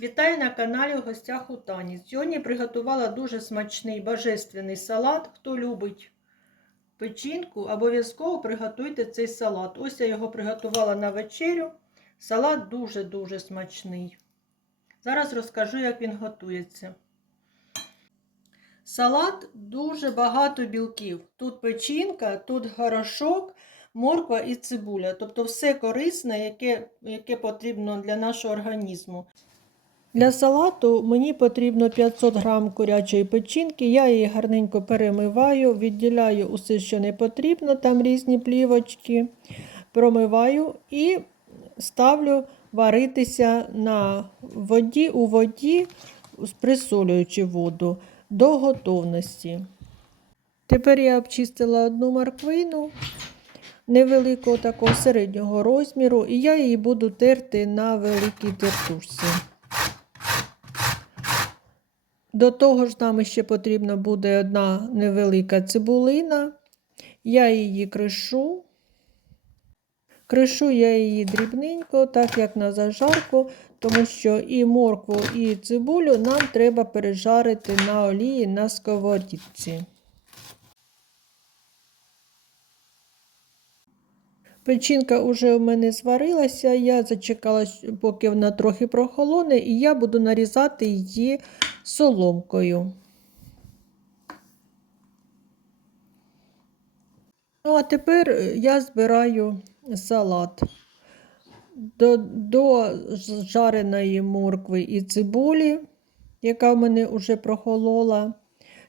Вітаю на каналі в гостях у Тані. Сьогодні приготувала дуже смачний божественний салат. Хто любить печінку, обов'язково приготуйте цей салат. Ось я його приготувала на вечерю. Салат дуже-дуже смачний. Зараз розкажу, як він готується. Салат дуже багато білків. Тут печінка, тут горошок, морква і цибуля. Тобто все корисне, яке, яке потрібно для нашого організму. Для салату мені потрібно 500 г курячої печінки. Я її гарненько перемиваю, відділяю усе, що не потрібно, там різні плівочки, промиваю і ставлю варитися на воді у воді, присолюючи воду до готовності. Тепер я обчистила одну морквину невеликого такого середнього розміру, і я її буду терти на великій тертушці. До того ж, нам ще потрібна буде одна невелика цибулина. Я її кришу. Кришу я її дрібненько, так як на зажарку, тому що і моркву, і цибулю нам треба пережарити на олії на сковорідці. Печінка вже у мене зварилася, я зачекала, поки вона трохи прохолоне, і я буду нарізати її соломкою. Ну, а тепер я збираю салат. До, до жареної моркви і цибулі, яка в мене вже прохолола,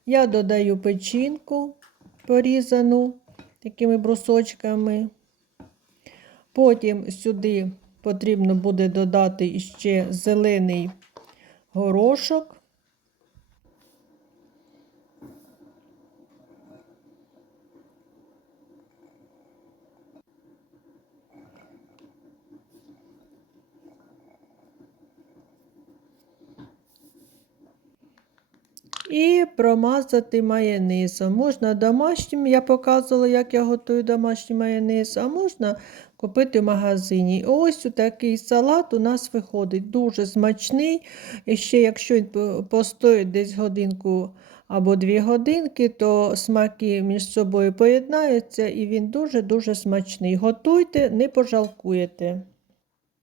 я додаю печінку порізану такими брусочками. Потім сюди потрібно буде додати ще зелений горошок. І промазати майонезом. Можна домашнім, я показувала, як я готую домашній майонез, а можна купити в магазині. Ось такий салат у нас виходить. Дуже смачний. І ще, якщо він постоїть десь годинку або дві годинки, то смаки між собою поєднаються і він дуже-дуже смачний. Готуйте, не пожалкуєте.